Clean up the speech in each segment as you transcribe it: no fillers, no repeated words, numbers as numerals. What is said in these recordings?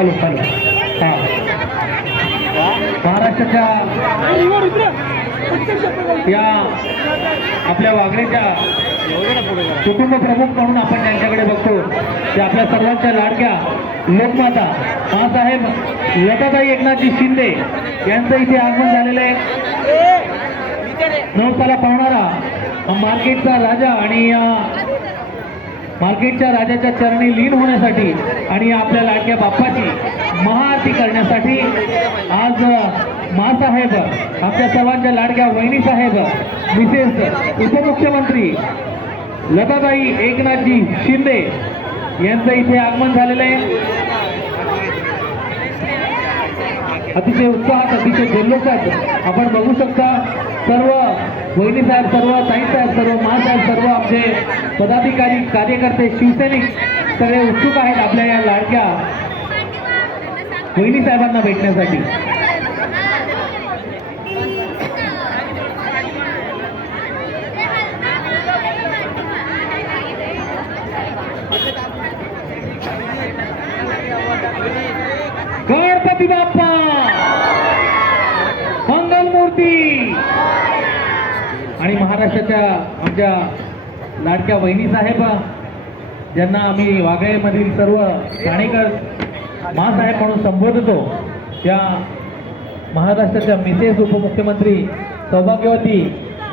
चालू चालू हा महाराष्ट्राच्या या आपल्या वागणीच्या कुटुंब प्रमुख म्हणून आपण त्यांच्याकडे बघतो की आपल्या सर्वांच्या लाडक्या लोकमाता माँसाहेब लताताई एकनाथजी शिंदे यांचं इथे आगमन झालेलं आहे। नवसाला पावणारा मार्केटचा राजा आणि मार्केटच्या राजाच्या चरणी लीन होण्यासाठी आणि आपल्या लाडक्या बाप्पाची महाआरती करण्यासाठी आज माँसाहेब आपल्या सर्वांच्या लाडक्या वहिनी साहेब मिसेस उपमुख्यमंत्री लताताई एकनाथजी शिंदे यांचं इथे आगमन झालेलं आहे। अतिशय उत्साहात अतिशय जल्लोषात आपण बघू शकता सर्व वहिनी साहेब सर्व ताई साहेब सर्व माँसाहेब सर्व आमचे पदाधिकारी कार्यकर्ते शिवसैनिक सगळे उत्सुक आहेत आपल्या या लाडक्या वहिनी साहेबांना भेटण्यासाठी। गणपती बाप्पा मंगलमूर्ती आणि महाराष्ट्राच्या आमच्या लाडक्या वहिनी साहेब ज्यांना आम्ही वाघाईमधील सर्व ठाणेकर माँसाहेब म्हणून संबोधतो त्या महाराष्ट्राच्या मिसेस उपमुख्यमंत्री सौभाग्यवती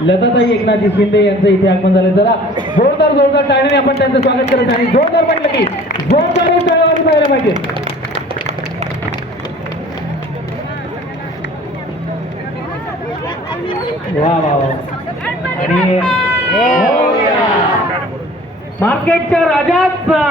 लताताई एकनाथजी शिंदे यांचं इथे आगमन झालं। जरा जोरदार टाळ्याने आपण त्यांचं स्वागत करत आणि जोरदार म्हटलं की जोरदार टाळ्यावर जायला पाहिजे। वा वा वा आणि मार्केटच्या राजाचा